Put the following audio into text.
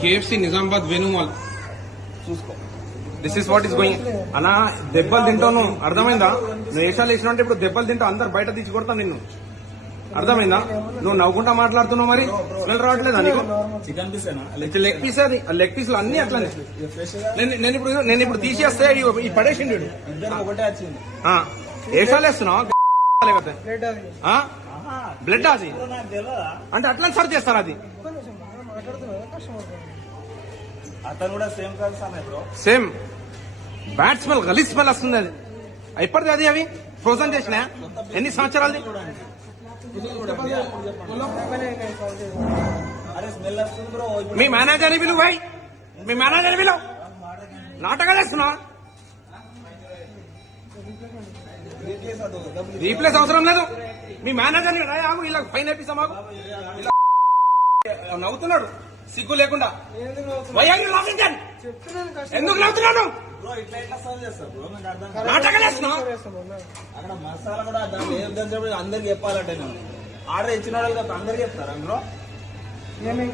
KFC Nizamabad వేణుమాల్ చూసుకో. This is what is going అన్నా దెబ్బలు తింటావు నువ్వు అర్థమైందా? నువ్వు వేషాలు వేసినా అంటే ఇప్పుడు దెబ్బలు తింటావు అందరు బయట తీసి కొడతా నిన్ను. అర్థమైందా? నువ్వు నవ్వుకుంటా మాట్లాడుతున్నావు మరి? స్మెల్ రావట్లేదా నీకు? చికెన్ పీసేనా లెగ్ పీస్ అది. లెగ్ పీసులు అన్ని అట్లనే. నేను ఇప్పుడు నేను ఇప్పుడు తీసేస్తే ఈ- పడేసిండు వేషాలు వేస్తున్నావు బ్లడ్ అది. అంటే అట్లా సర్చ్ చేస్తారు అది. అతను కూడా సేమ్ కాదు సమయం బ్రో. సేమ్. స్మెల్ వస్తుంది అది. ఎప్పటిది అది అవి. ఫ్రోజన్ చేసిన? ఎన్ని సంవత్సరాలది? మీ మేనేజర్ని పిలువు భాయ్ మీ మేనేజర్ని పిలువు. నాటకాలు వేస్తున్నావా రీప్లేస్ అవసరం లేదు. మీ మేనేజర్ని ఇలా ఫైన్ వేపిస్తాం మాకు. నవ్వుతున్నాడు. సిగ్గు లేకుండా. ఎందుకు నవ్వుతున్నాను అక్కడ మసాలా కూడా దాంట్లో ఏం దంచడం అందరికి చెప్పాలంటే నేను. ఆర్డర్ ఇచ్చిన వాళ్ళు అందరికి చెప్తారా బ్రో? ఏమేం